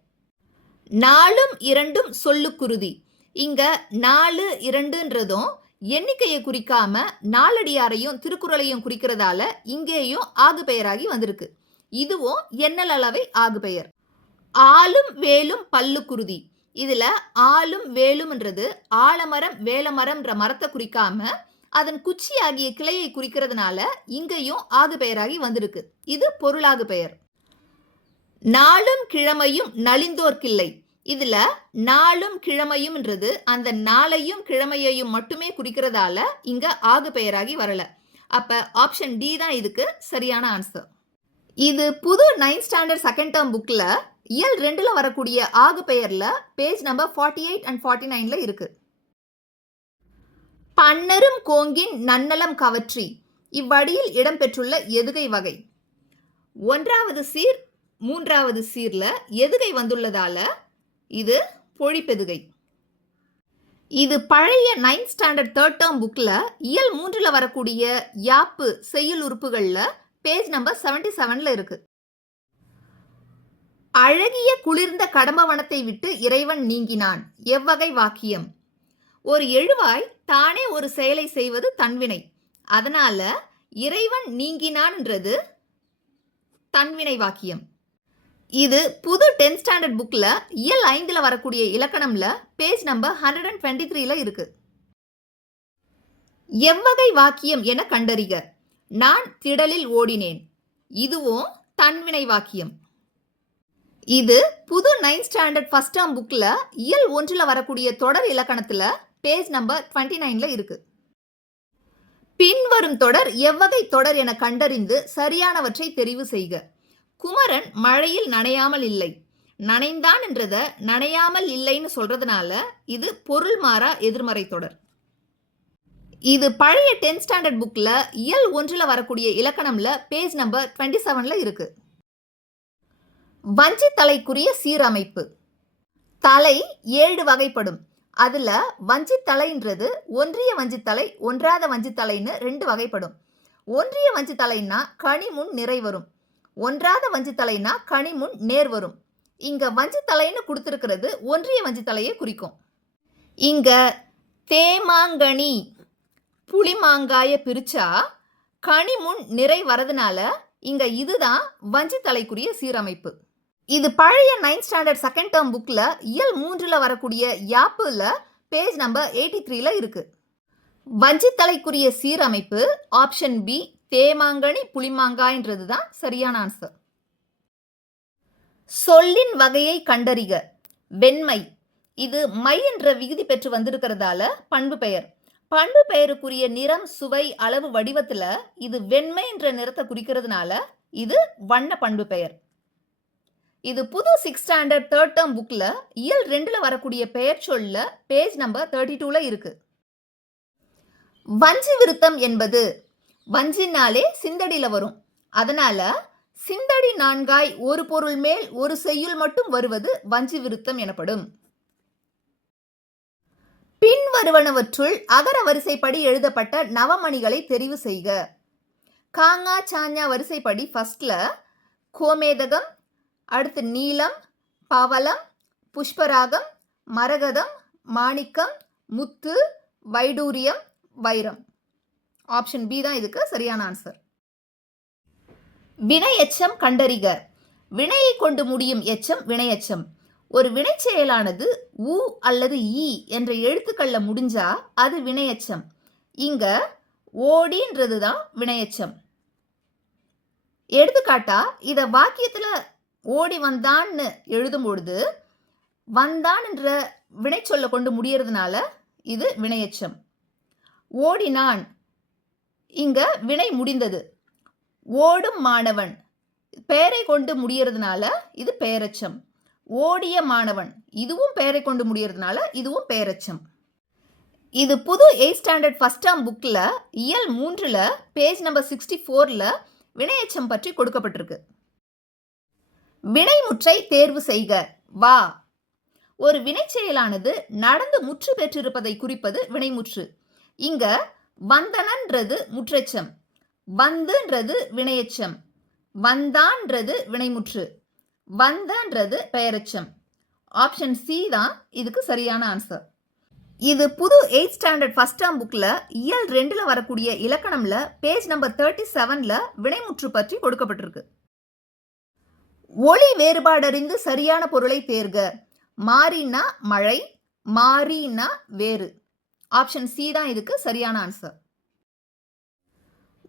4ம் 2ம் சொல்லுக்குருதி. இங்க 4, 2ன்றதும் எண்ணிக்கையை குறிக்காம நாலடியாரையும் திருக்குறளையும் குறிக்கிறதால இங்கேயும் ஆகு பெயராகி வந்திருக்கு. இதுவும் எண்ணளவை ஆகு பெயர். ஆலும் வேலும் பல்லுக்குருதி. இதுல ஆலும் வேலும்ன்றது ஆலமரம் வேலமரம்ன்ற மரத்தை குறிக்காம அதன் குச்சி ஆகிய கிளையை குறிக்கிறதுனால இங்கேயும் ஆகு பெயராகி வந்திருக்கு. இது பொருளாகு பெயர். நாளும் கிழமையும் நலிந்தோர்க்கில்லை. இதுல நாளும் கிழமையும்ன்றது அந்த நாளையும் கிழமையையும் மட்டுமே குறிக்கிறதால இங்க ஆகு பெயராகி வரல. அப்ப ஆப்ஷன் டி தான் இதுக்கு சரியான ஆன்சர். இது புது 9th ஸ்டாண்டர்ட் செகண்ட் டேர்ம் புக்ல இயல் 2ல வரக்கூடிய ஆகு பெயர்ல பேஜ் நம்பர் 48 and 49ல இருக்கு. பன்னரும் கோங்கின் நன்னலம் கவற்றி இவ்வடியில் இடம்பெற்றுள்ள எதுகை வகை. 1வது சீர் 3வது சீர்ல எதுகை வந்துள்ளதால இது பொழிப்பெதுகை. இது பழைய 9th ஸ்டாண்டர்ட் 3rd டேர்ம் புக்ல இயல் 3ல வரக்கூடிய யாப்பு செய்யுள் உறுப்புகள்ல பேஜ் நம்பர் 77ல இருக்கு. அழகிய குளிர்ந்த கடம்பவனத்தை விட்டு இறைவன் நீங்கினான் எவ்வகை வாக்கியம்? ஒரு எழுவாய் தானே ஒரு செயலை செய்வது தன்வினை. அதனால இறைவன் நீங்கினான்ன்றது தன்வினை வாக்கியம். இது புது 10th ஸ்டாண்டர்ட் புக்ல இயல் 5ல வரக்கூடிய இலக்கணம்ல பேஜ் நம்பர் 123ல இருக்கு. எவ்வகை வாக்கியம் என கண்டறிக. நான் திடலில் ஓடினேன். இதுவும் தன்வினை வாக்கியம். இது புது 9th ஸ்டாண்டர்ட் ஃபர்ஸ்ட் டேர்ம் புக்ல இயல் 1ல வரக்கூடிய தொடர் இலக்கணத்துல பேஜ் நம்பர் 29ல இருக்கு. பின்வரும் தொடர் எவ்வகை தொடர் என கண்டறிந்து சரியானவற்றை தெரிவு செய்க. குமரன் மழையில் நனையாமல் இல்லை. நனைந்தான் என்றத நனையாமல் இல்லைன்னு சொல்றதுனால இது பொருள் மாறா எதிர்மறை தொடர். இது பழைய 10th ஸ்டாண்டர்ட் புக்ல இயல் 1ல வரக்கூடிய இலக்கணம்ல பேஜ் நம்பர் 27ல இருக்கு. வஞ்சி தலைக்குரிய சீரமைப்பு. தலை 7 வகைப்படும். அதுல வஞ்சி தலைன்றது ஒன்றிய வஞ்சித்தலை ஒன்றாத வஞ்சித்தலைன்னு 2 வகைப்படும். ஒன்றிய வஞ்சித்தலைன்னா கனி முன் நிறை வரும். ஒன்றாத வஞ்சித்தலைனா கனி முன் நேர் வரும். இங்க வஞ்சித்தலைன்னு கொடுத்திருக்கிறது ஒன்றிய வஞ்சித்தலையை குறிக்கும். இங்க தேமாங்கனி புளிமாங்காய பிரிச்சா கனி முன் நிறை வரதுனால இங்க இதுதான் வஞ்சித்தலைக்குரிய சீரமைப்பு. இது பழைய 9th ஸ்டாண்டர்ட் செகண்ட் டேர்ம் புக்ல இயல் 3ல வரக்கூடிய யாப்புல பேஜ் நம்பர் 83ல இருக்கு. வஞ்சித்தலைக்குரிய சீரமைப்பு ஆப்ஷன் பி தேமாங்கனி புளிமாங்காய்ன்றது தான் சரியான ஆன்சர். சொல்லின் வகையை கண்டறிக. வெண்மை. இது மை என்ற விகுதி பெற்று வந்திருக்கிறதால பண்பு பெயர். பண்பு பெயருக்குரிய நிறம் சுவை அளவு வடிவத்துல இது வெண்மை என்ற நிறத்தை குறிக்கிறதுனால இது வண்ண பண்பு பெயர். இது புது 6th ஸ்டாண்டர்ட் 3rd டேர்ம் புக்ல இயல் 2ல வரக்கூடிய பெயர் சொல்ல பேஜ் நம்பர் 32ல இருக்கு. வஞ்சி விருத்தம் என்பது வஞ்சினாலே சிந்தடியில வரும். அதனால சிந்தடி நான்காய் ஒரு பொருள் மேல் ஒரு செய்யுள் மட்டும் வருவது வஞ்சி விருத்தம் எனப்படும். பின் வருவனவற்றுள் அகர வரிசைப்படி எழுதப்பட்ட நவமணிகளை தெரிவு செய்க. காங்கா சாஞ்சா வரிசைப்படி ஃபர்ஸ்ட்ல கோமேதகம், அடுத்து நீலம், பவளம், புஷ்பராகம், மரகதம், மாணிக்கம், முத்து, வைடூரியம், வைரம். ஆப்ஷன் பி தான் இதுக்கு சரியான ஆன்சர். வினை எச்சம் கண்டறிக. வினையை கொண்டு முடியும் எச்சம் வினையெச்சம். ஒரு வினை செயலானது உ அல்லது ஈ என்ற எழுத்துக்கள்ல முடிஞ்சா அது வினையெச்சம். இங்க ஓடின்றது தான் வினையெச்சம். எடுத்துக்காட்டா இத வாக்கியத்துல ஓடி வந்தான்னு எழுதும் பொழுது வந்தான் என்ற வினைச்சொல்ல கொண்டு முடியறதுனால இது வினையெச்சம். ஓடினான் இங்க வினை முடிந்தது. ஓடும் மாணவன் பெயரை கொண்டு முடியறதுனால இது பெயரெச்சம். ஓடிய மாணவன் இதுவும் பெயரை கொண்டு முடியறதுனால இதுவும் பெயரெச்சம். இது புது 8th ஸ்டாண்டர்ட் ஃபர்ஸ்ட் டேர்ம் புக்ல இயல் 3ல பேஜ் நம்பர் 64ல வினையெச்சம் பற்றி கொடுக்கப்பட்டிருக்கு. வினைமுற்றை தேர்வு செய்க. வா. ஒரு வினைச்செயலானது நடந்து முற்று பெற்றிருப்பதை குறிப்பது வினைமுற்று. இங்க வந்தனன்றது முற்றெச்சம், வந்துன்றது வினையெச்சம், வந்தான்றது வினைமுற்று, வந்தன்றது பெயரெச்சம். ஆப்ஷன் சி தான் இதுக்கு சரியான ஆன்சர். இது புது 8th ஸ்டாண்டர்ட் ஃபர்ஸ்ட் டேர்ம் புக்ல இயல் 2ல வரக்கூடிய இலக்கணம்ல பேஜ் நம்பர் 37ல வினைமுற்று பற்றி கொடுக்கப்பட்டிருக்கு. ஒளி வேறுபாடறிந்து சரியான பொருளை தேர்க. மாறினா மழை, மாறினா வேறு. ஆப்ஷன் சி தான் இதுக்கு சரியான ஆன்சர்.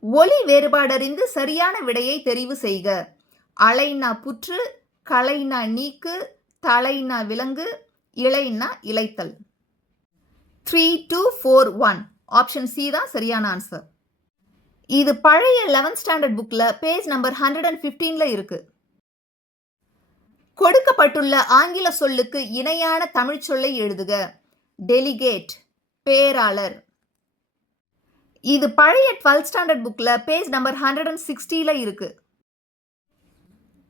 ஒளி வேறுபாடறிந்து சரியான விடையை தெரிவு செய்க. அலைனா புற்று, களைனா நீக்கு, தலைனா விலங்கு, இலைனா இலைத்தல். 3, 2, 4, 1. ஆப்ஷன் சி தான் சரியான ஆன்சர். இது பழைய 11th ஸ்டாண்டர்ட் புக்ல பேஜ் நம்பர் 115ல இருக்கு. கொடுக்கப்பட்டுள்ள ஆங்கில சொல்லுக்கு இணையான தமிழ் சொல்லை எழுதுக. டெலிகேட், பேராளர். இது பழைய 12th ஸ்டாண்டர்ட் புக்ல பேஜ் நம்பர் 160ல இருக்கு.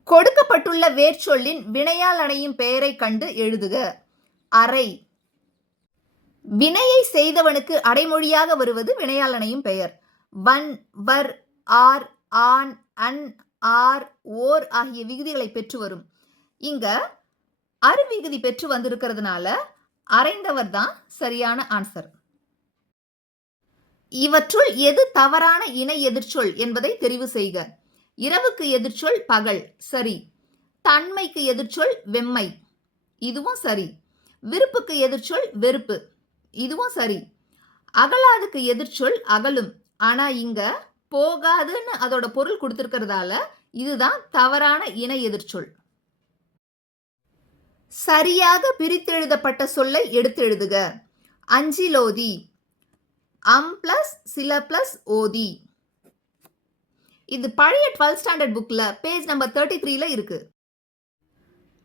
கொடுக்கப்பட்டுள்ள வேர்ச்சொல்லின் வினையால் அணையும் பெயரை கண்டு எழுதுக. அறை. வினையை செய்தவனுக்கு அடைமொழியாக வருவது வினையால் அணையும் பெயர். வன், வர், ஆர், ஆன், அன், ஆர், ஓர் ஆகிய விகுதிகளை பெற்று வரும். இங்க அருவிகுதி பெற்று வந்திருக்கிறதுனால அறைந்தவர் தான் சரியான ஆன்சர். இவற்றுள் எது தவறான இணை எதிர்ச்சொல் என்பதை தெரிவு செய்க. இரவுக்கு எதிர்ச்சொல் பகல், சரி. தன்மைக்கு எதிர்ச்சொல் வெம்மை, இதுவும் சரி. விருப்புக்கு எதிர்ச்சொல் வெறுப்பு, இதுவும் சரி. அகலாதுக்கு எதிர்ச்சொல் அகலும், ஆனா இங்க போகாதுன்னு அதோட பொருள் கொடுத்திருக்கிறதால இதுதான் தவறான இணை எதிர்ச்சொல். சரியாக பிரித்தெழுதப்பட்ட சொல்லை எடுத்து எழுதுக. அஞ்சிலோதி, அம் பிளஸ் சில பிளஸ் ஓதி. இது பழைய 12th ஸ்டாண்டர்ட் புக்ல பேஜ் நம்பர் 33ல இருக்கு.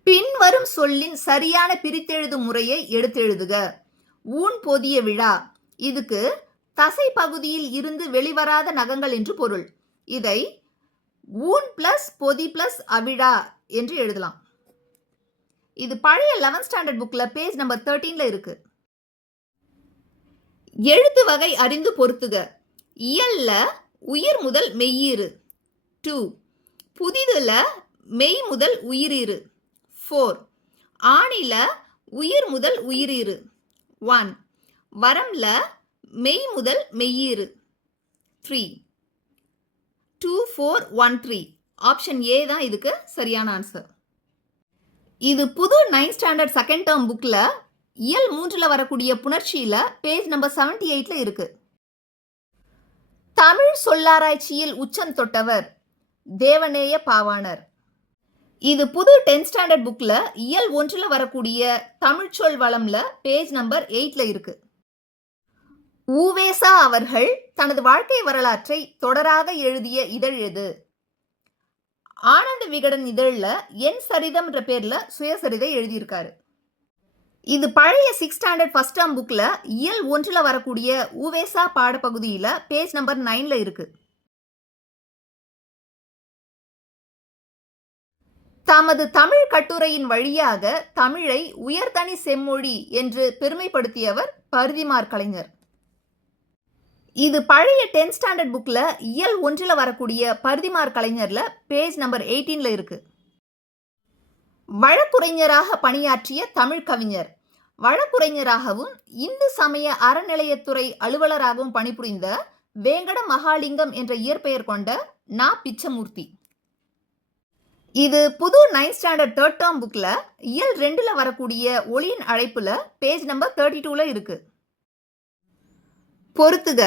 பின்வரும் சொல்லின் சரியான பிரித்தெழுதும் முறையை எடுத்து எழுதுக. ஊன் பொதிய விழா, இதுக்கு தசை பகுதியில் இருந்து வெளிவராத நகங்கள் என்று பொருள். இதை ஊன் பிளஸ் பொதி பிளஸ் அவிழா என்று எழுதலாம். இது பழைய 11th ஸ்டாண்டர்ட் புக்ல பேஜ் நம்பர் 13ல இருக்கு. எழுத்து வகை அறிந்து பொருத்துக. இயல்ல உயிர் முதல் மெய்யீறு 2, புதிதுல மெய் முதல் உயிரீறு 4, ஆணில உயிர் முதல் உயிரீறு 1, வரம்ல மெய் முதல் மெய்யீறு 3. 2, 4, 1, 3. ஆப்ஷன் ஏ தான் இதுக்கு சரியான ஆன்சர். இது புது 9th ஸ்டாண்டர்ட் செகண்ட் டேர்ம் புக்ல இயல் 3ல வரக்கூடிய புணர்ச்சியில பேஜ் நம்பர் 78ல இருக்கு. தமிழ் சொல்லாராய்ச்சியில் உச்சம் தொட்டவர் தேவநேய பாவாணர். இது புது 10th ஸ்டாண்டர்ட் புக்ல இயல் 1ல வரக்கூடிய தமிழ்ச்சொல் வளம்ல பேஜ் நம்பர் 8ல இருக்கு. உவேசா அவர்கள் தனது வாழ்க்கை வரலாற்றை தொடராக எழுதிய இதழ் எது? ஆனந்த விகடன் இதழ்ல என் சரிதம் என்ற பேர்ல சுயசரிதை எழுதியிருக்காரு. இது பழைய 6th ஸ்டாண்டர்ட் ஃபர்ஸ்ட் டேர்ம் புக்ல இயல் 1ல வரக்கூடிய உவேசா பாடப்பகுதியில பேஜ் நம்பர் 9ல இருக்கு. தமது தமிழ் கட்டுரையின் வழியாக தமிழை உயர்தனி செம்மொழி என்று பெருமைப்படுத்தியவர் பரிதிமாற் கலைஞர். இது பழைய 10th ஸ்டாண்டர்ட் புக்ல இயல் 1ல வரக்கூடிய பரிதிமாற் கலைஞர்ல பேஜ் நம்பர் 18ல இருக்கு. வழக்குரைஞராக பணியாற்றிய தமிழ் கவிஞர். வழக்குரைஞராகவும் இந்து சமய அறநிலையத்துறை அலுவலராகவும் பணிபுரிந்த வேங்கட மகாலிங்கம் என்ற இயற்பெயர் கொண்ட நா. பிச்சமூர்த்தி. இது புது 9th ஸ்டாண்டர்ட் தேர்ட் டேர்ம் புக்ல இயல் 2ல வரக்கூடிய ஒளியின் அழைப்புல பேஜ் நம்பர் 32ல இருக்கு. பொறுத்துக.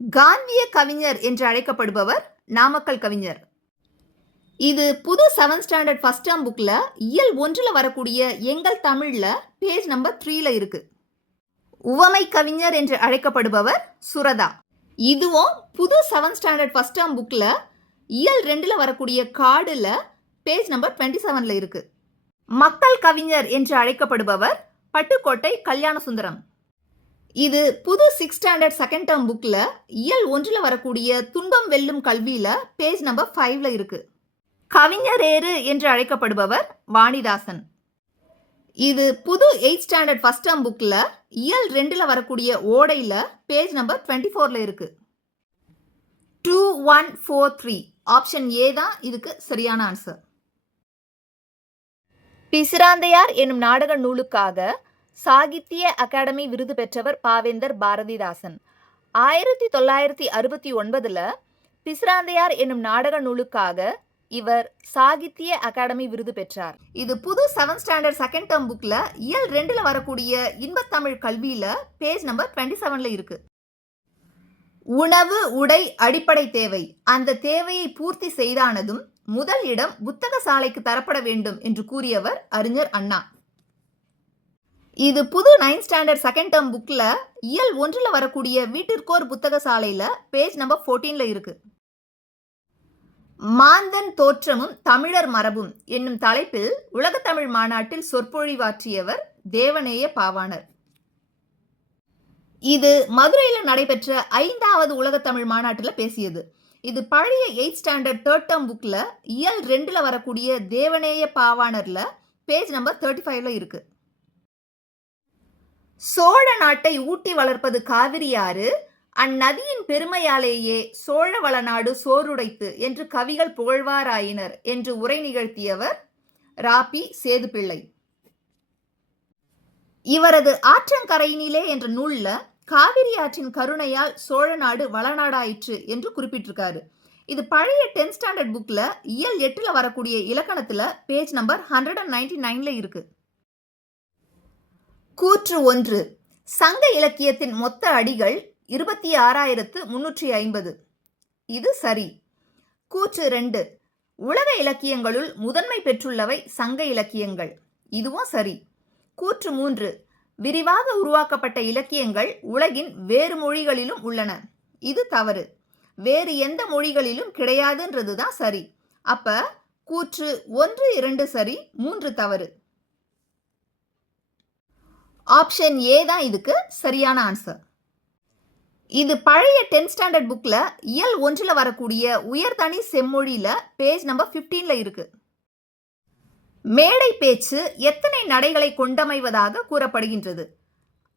காந்திய கவிஞர் என்று அழைக்கப்படுபவர் நாமக்கல் கவிஞர். இது புது 7th ஸ்டாண்டர்ட் ஃபர்ஸ்ட் டேர்ம் புக்ல இயல் 1ல வரக்கூடிய எங்கள் தமிழ்ல பேஜ் நம்பர் 3ல இருக்கு. உவமை கவிஞர் என்று அழைக்கப்படுபவர் சுரதா. இதுவும் புது 7th ஸ்டாண்டர்ட் ஃபர்ஸ்ட் டேர்ம் புக்ல இயல் 2ல வரக்கூடிய காடுல பேஜ் நம்பர் 27ல இருக்கு. மக்கள் கவிஞர் என்று அழைக்கப்படுபவர் பட்டுக்கோட்டை கல்யாண சுந்தரம். இது புது 6th ஸ்டாண்டர்ட் செகண்ட் டேர்ம் புக்ல இயல் 1ல வரக்கூடிய துன்பம் வெல்லும் கல்வியில பேஜ் நம்பர் 5ல இருக்கு. கவிஞரேறு என்று அழைக்கப்படுபவர் வாணிதாசன். இது புது 8th ஸ்டாண்டர்ட் ஃபர்ஸ்ட் டேர்ம் புக்ல இயல் 2ல வரக்கூடிய ஓடையில பேஜ் நம்பர் 24ல இருக்கு. 2143 ஆப்ஷன் ஏ தான் இதுக்கு சரியான ஆன்சர். பிசிராந்தையார் என்னும் நாடக நூலுக்காக சாகித்ய அகாடமி விருது பெற்றவர் பாவேந்தர் பாரதிதாசன். 1969ல் பிசிராந்தையார் என்னும் நாடக நூலுக்காக இவர் சாகித்ய அகாடமி விருது பெற்றார். இது புது 7th ஸ்டாண்டர்ட் செகண்ட் டேர்ம் புக்ல இயல் 2ல வரக்கூடிய இன்பத்தமிழ் கல்வியில பேஜ் நம்பர் 27ல இருக்கு. உணவு உடை அடிப்படை தேவை. அந்த தேவையை பூர்த்தி செய்தானதும் முதல் இடம் புத்தக சாலைக்கு தரப்பட வேண்டும் என்று கூறியவர் அறிஞர் அண்ணா. இது புது 9th ஸ்டாண்டர்ட் செகண்ட் டேர்ம் புக்ல இயல் 1ல வரக்கூடிய வீட்டிற்கோர் புத்தக சாலையில பேஜ் நம்பர் 14ல இருக்கு. மாந்தன் தோற்றமும் தமிழர் மரபும் என்னும் தலைப்பில் உலகத்தமிழ் மாநாட்டில் சொற்பொழிவாற்றியவர் தேவநேய பாவாணர். இது மதுரையில் நடைபெற்ற 5வது உலகத்தமிழ் மாநாட்டில் பேசியது. இது பழைய 8th ஸ்டாண்டர்ட் தேர்ட் டேர்ம் புக்ல இயல் 2ல வரக்கூடிய தேவநேய பாவாணர்ல பேஜ் நம்பர் 35ல இருக்கு. சோழ நாட்டை ஊட்டி வளர்ப்பது காவிரியாறு, அந்நதியின் பெருமையாலேயே சோழ வளநாடு சோறுடைத்து என்று கவிகள் புகழ்வாராயினர் என்று உரை நிகழ்த்தியவர் ராபி சேதுப்பிள்ளை. இவரது ஆற்றங்கரையினிலே என்ற நூல்ல காவிரி ஆற்றின் கருணையால் சோழ நாடு வளநாடாயிற்று என்று குறிப்பிட்டிருக்காரு. இது பழைய 10th ஸ்டாண்டர்ட் புக்ல இயல் 8ல வரக்கூடிய இலக்கணத்துல பேஜ் நம்பர் 199ல இருக்கு. கூற்று 1. சங்க இலக்கியத்தின் மொத்த அடிகள் 26,350. இது சரி. கூற்று 2. உலக இலக்கியங்களுள் முதன்மை பெற்றுள்ளவை சங்க இலக்கியங்கள். இதுவும் சரி. கூற்று 3. விரிவாக உருவாக்கப்பட்ட இலக்கியங்கள் உலகின் வேறு மொழிகளிலும் உள்ளன. இது தவறு. வேறு எந்த மொழிகளிலும் கிடையாதுன்றதுதான் சரி. அப்ப கூற்று 1, 2 சரி, 3 தவறு. ஆப்ஷன் ஏ தான் இதுக்கு சரியான ஆன்சர். இது பழைய 10th ஸ்டாண்டர்ட் புக்ல இயல் 1ல வரக்கூடிய உயர்தனி செம்மொழியில பேஜ் நம்பர் 15ல இருக்கு. மேடை பேச்சு எத்தனை நடைகளை கொண்டமைவதாக கூறப்படுகின்றது?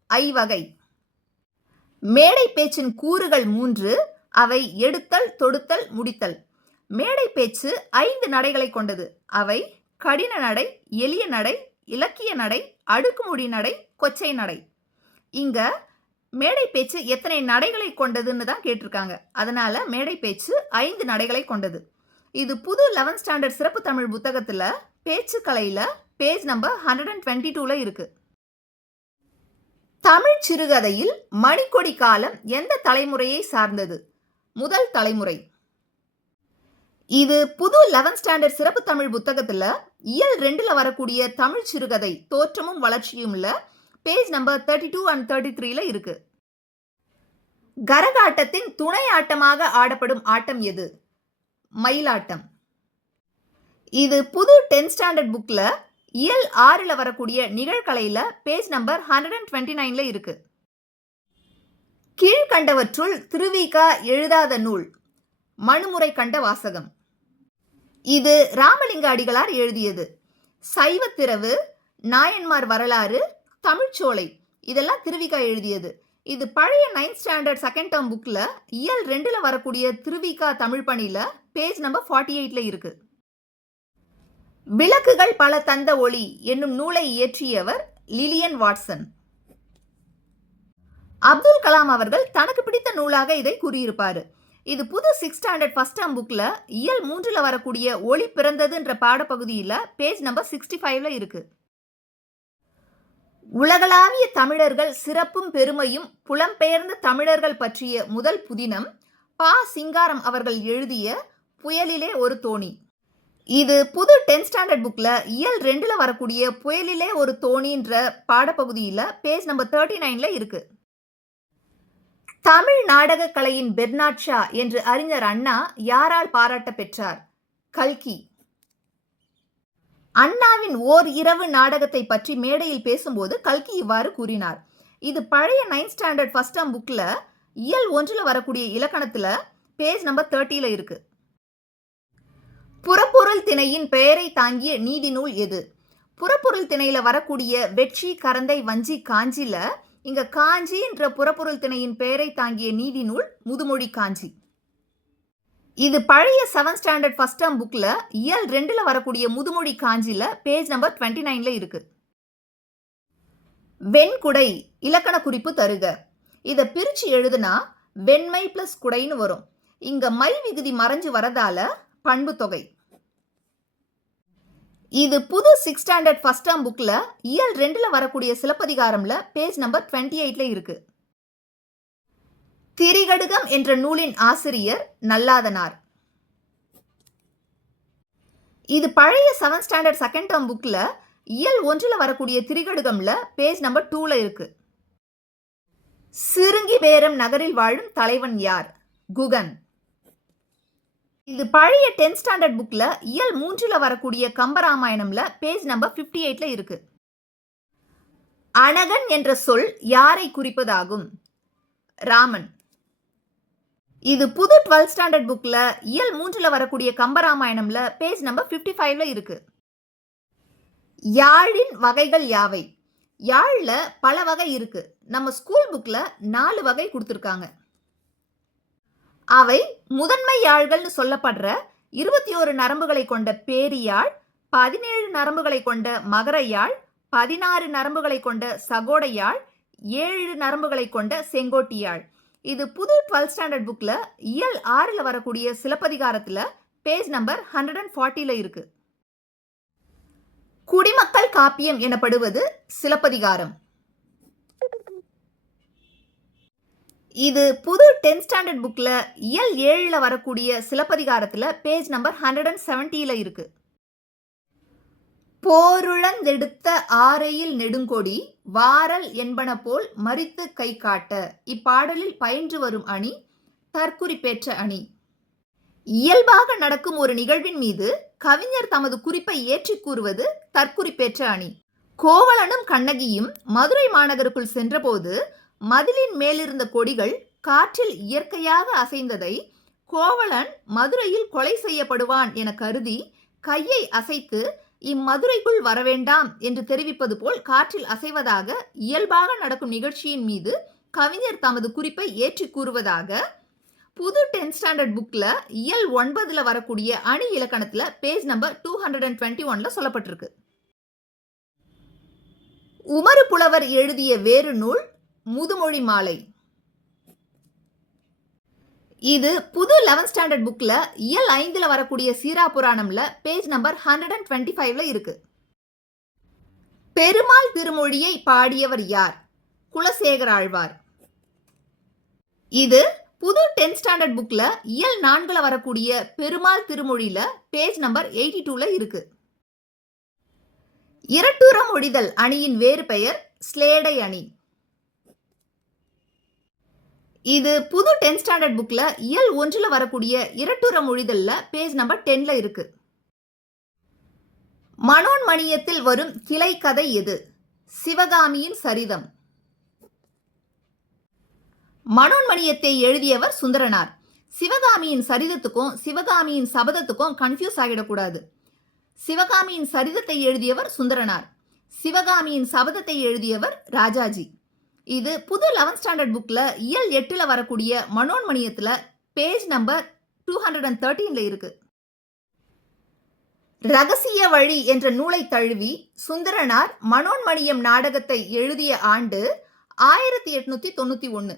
ஐவகை. மேடை பேச்சின் கூறுகள் 3. அவை எடுத்தல், தொடுத்தல், முடித்தல். மேடை பேச்சு 5 நடைகளை கொண்டது. அவை கடின நடை, எளிய நடை, இலக்கிய நடை, அடுக்குமுடி நடை, கொச்சை நடை. இங்க மேடை பேச்சு எத்தனை நடைகளை கொண்டதுன்னு தான் கேட்டிருக்காங்க. அதனால மேடை பேச்சு 5 நடைகளை கொண்டது. இது புது 11th ஸ்டாண்டர்ட் சிறப்பு தமிழ் புத்தகத்துல பேச்சு கலையில பேஜ் நம்பர் 122ல இருக்கு. தமிழ் சிறுகதையில் மணிக்கொடி காலம் எந்த தலைமுறையை சார்ந்தது? முதல் தலைமுறை. இது புது 11th ஸ்டாண்டர்ட் சிறப்பு தமிழ் புத்தகத்துல இயல் 2ல வரக்கூடிய தமிழ் சிறுகதை தோற்றமும் வளர்ச்சியும்ல பேஜ் நம்பர் 32 and 33ல இருக்கு. கரகாட்டத்தின் துணை ஆட்டமாக ஆடப்படும் ஆட்டம் எது? மயிலாட்டம். இது புது 10th ஸ்டாண்டர்ட் புக்ல இயல் 6ல வரக்கூடிய நிகழ்கலையில பேஜ் நம்பர் 129ல இருக்கு. கீழ்கண்டவற்றுள் திருவிக எழுதாத நூல். மனுமுறை கண்ட வாசகம். இது ராமலிங்க அடிகளார் எழுதியது. சைவத்திரவு, நாயன்மார் வரலாறு, தமிழ்ச்சோலை இதெல்லாம் திருவிக எழுதியது. இது பழைய 9th ஸ்டாண்டர்ட் செகண்ட் டேர்ம் புக்ல இயல் 2ல வரக்கூடிய திருவிக தமிழ் பணியில பேஜ் நம்பர் 48ல இருக்கு. விளக்குகள் பல தந்த ஒளி என்னும் நூலை இயற்றியவர் லிலியன் வாட்சன். அப்துல் கலாம் அவர்கள் தனக்கு பிடித்த நூலாக இதை கூறியிருப்பாரு. இது புது 6th ஸ்டாண்டர்ட் ஃபர்ஸ்ட் டேர்ம் புக்ல இயல் 3ல வரக்கூடிய ஒளி பிறந்தது என்ற பாடப்பகுதியில பேஜ் நம்பர் 65ல இருக்கு. உலகளாவிய தமிழர்கள் சிறப்பும் பெருமையும் புலம்பெயர்ந்த தமிழர்கள் பற்றிய முதல் புதினம் பா. சிங்காரம் அவர்கள் எழுதிய புயலிலே ஒரு தோணி. இது புது 10th ஸ்டாண்டர்ட் புக்ல இயல் 2ல வரக்கூடிய புயலிலே ஒரு தோணின்ற பாடப்பகுதியில பேஜ் நம்பர் 39ல இருக்கு. தமிழ் நாடக கலையின் பெர்னாட் ஷா என்று அறிஞர் அண்ணா யாரால் பாராட்ட பெற்றார்? கல்கி. அண்ணாவின் ஓர் இரவு நாடகத்தை பற்றி மேடையில் பேசும்போது கல்கி இவ்வாறு கூறினார். இது பழைய 9th ஸ்டாண்டர்ட் ஃபர்ஸ்ட் டேர்ம் புக்ல இயல் 1ல வரக்கூடிய இலக்கணத்துல பேஜ் நம்பர் 30ல இருக்கு. புறப்பொருள் திணையின் பெயரை தாங்கிய நீதி நூல் எது? புறப்பொருள் திணையில வரக்கூடிய வெற்றி, கரந்தை, வஞ்சி, காஞ்சில இங்க காஞ்சி என்ற புறப்பொருள் திணையின் பெயரை தாங்கிய நீதி நூல் முதுமொழி காஞ்சி. இது பழைய 7th ஸ்டாண்டர்ட் ஃபர்ஸ்ட் டேர்ம் புக்ல இயல் 2ல வரக்கூடிய முதுமொழி காஞ்சில பேஜ் நம்பர் 29ல இருக்கு. வெண்குடை இலக்கண குறிப்பு தருக. இத பிரிச்சு எழுதுனா வெண்மை பிளஸ் குடைன்னு வரும். இங்க மை விகுதி மறைஞ்சு வரதால பண்பு தொகை. இது புது 6th ஸ்டாண்டர்ட் ஃபர்ஸ்ட் டேர்ம் புக்ல இயல் 2ல வரக்கூடிய சிலப்பதிகாரம்ல பேஜ் நம்பர் 28ல இருக்கு. திரிகடுகம் என்ற நூலின் ஆசிரியர் நல்லாதனார். இது பழைய 7th ஸ்டாண்டர்ட் செகண்ட் டேர்ம் புக்ல இயல் 1ல வரக்கூடிய திரிகடுகம்ல பேஜ் நம்பர் 2ல இருக்கு. சிறுங்கி பேரம் நகரில் வாழும் தலைவன் யார்? குகன். இது பழைய 10th ஸ்டாண்டர்ட் புக்ல இயல் 3ல வரக்கூடிய கம்பராமாயணம்ல பேஜ் நம்பர் 58ல இருக்கு. அனகன் என்ற சொல் யாரை குறிப்பதாகும்? ராமன். இது புது 12th ஸ்டாண்டர்ட் புக்ல இயல் 3ல வரக்கூடிய கம்பராமாயணம்ல பேஜ் நம்பர் 55ல இருக்கு. யாழின் வகைகள் யாவை? யாழ்ல பல வகை இருக்கு. நம்ம ஸ்கூல் புக்ல 4 வகை கொடுத்திருக்காங்க. அவை முதன்மை யாழ்கள்னு சொல்லப்படுற 21 நரம்புகளை கொண்ட பேரியாழ், 17 நரம்புகளை கொண்ட மகர யாழ், 16 நரம்புகளை கொண்ட சகோட யாழ், 7 நரம்புகளை கொண்ட செங்கோட்டி யாழ். இது புது 12th ஸ்டாண்டர்ட் புக்ல இயல் 6ல வரக்கூடிய சிலப்பதிகாரத்துல பேஜ் நம்பர் 140ல இருக்கு. குடிமக்கள் காப்பியம் எனப்படுவது சிலப்பதிகாரம். இது புது 10th ஸ்டாண்டர்ட் புக்ல இயல் 7ல வரக்கூடிய சிலப்பதிகாரத்துல பேஜ் நம்பர் 170ல இருக்கு. போருழந்தெடுத்த ஆரையில் நெடுங்கொடி வாரல் என்பன போல் மரித்து கை காட்ட. இப்பாடலில் பயின்று வரும் அணி தற்குறிப்பேற்ற அணி. இயல்பாக நடக்கும் ஒரு நிகழ்வின் மீது கவிஞர் தமது குறிப்பை ஏற்றி கூறுவது தற்குறிப்பேற்ற அணி. கோவலனும் கண்ணகியும் மதுரை மாநகருக்குள் சென்றபோது மதிலின் மேலிருந்த கொடிகள் காற்றில் இயற்கையாக அசைந்ததை கோவலன் மதுரையில் கொலை செய்யப்படுவான் என கருதி கையை அசைத்து இம்மதுரைக்குள் வரவேண்டாம் என்று தெரிவிப்பது போல் காற்றில் அசைவதாக இயல்பாக நடக்கும் நிகழ்ச்சியின் மீது கவிஞர் தமது குறிப்பை ஏற்றி கூறுவதாக புது 10th ஸ்டாண்டர்ட் புக்ல இயல் 9ல வரக்கூடிய அணி இலக்கணத்துல பேஜ் நம்பர் 221ல சொல்லப்பட்டிருக்கு. உமறு புலவர் எழுதிய வேறு நூல் முதுமொழி மாலை. இது புது 11th ஸ்டாண்டர்ட் புக்ல இயல் 5ல வரக்கூடிய சீரா புராணம்ல பேஜ் நம்பர் 125ல இருக்கு. பெருமாள் திருமொழியை பாடியவர் யார்? குலசேகர ஆழ்வார். இது புது 10th ஸ்டாண்டர்ட் புக்ல இயல் 4ல வரக்கூடிய பெருமாள் திருமொழியில பேஜ் நம்பர் 82ல இருக்கு. இரட்டுற மொழிதல் அணியின் வேறு பெயர் ஸ்லேடை அணி. இது புது 10th ஸ்டாண்டர்ட் புக்ல இயல் 1ல வரக்கூடிய இரட்டுற மொழிதல்ல பேஜ் நம்பர் 10ல இருக்கு. மனோன்மணியத்தில் வரும் கிளை கதை எது? சிவகாமியின் சரிதம். மனோன்மணியத்தை எழுதியவர் சுந்தரனார். சிவகாமியின் சரிதத்துக்கும் சிவகாமியின் சபதத்துக்கும் கன்ஃபியூஸ் ஆகிடக்கூடாது. சிவகாமியின் சரிதத்தை எழுதியவர் சுந்தரனார், சிவகாமியின் சபதத்தை எழுதியவர் ராஜாஜி. இது புது 11th ஸ்டாண்டர்ட் புக்ல இயல் 8ல வரக்கூடிய மனோன்மணியத்துல பேஜ் நம்பர் 213ல இருக்கு. ரகசிய வழி என்ற நூலை தழுவி சுந்தரனார் மனோன்மணியம் நாடகத்தை எழுதிய ஆண்டு 1891.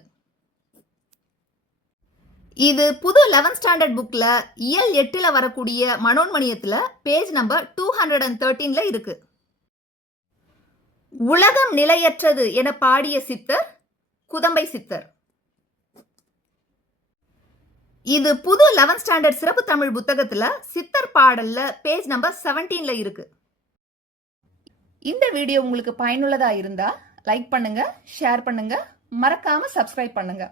இது புது 11th ஸ்டாண்டர்ட் புக்ல இயல் 8ல வரக்கூடிய மனோன்மணியத்துல பேஜ் நம்பர் 213ல இருக்கு. உலகம் நிலையற்றது என பாடிய சித்தர் குதம்பை சித்தர். இது புது 11th ஸ்டாண்டர்ட் சிறப்பு தமிழ் புத்தகத்துல சித்தர் பாடல்ல பேஜ் நம்பர் 17ல இருக்கு. இந்த வீடியோ உங்களுக்கு பயனுள்ளதா இருந்தா லைக் பண்ணுங்க, ஷேர் பண்ணுங்க, மறக்காம சப்ஸ்கிரைப் பண்ணுங்க.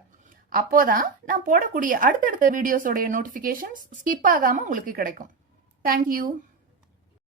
அப்போதான் நான் போடக்கூடிய அடுத்தடுத்த வீடியோஸோட நோட்டிபிகேஷன்ஸ் ஸ்கிப் ஆகாம உங்களுக்கு கிடைக்கும். தேங்க்யூ.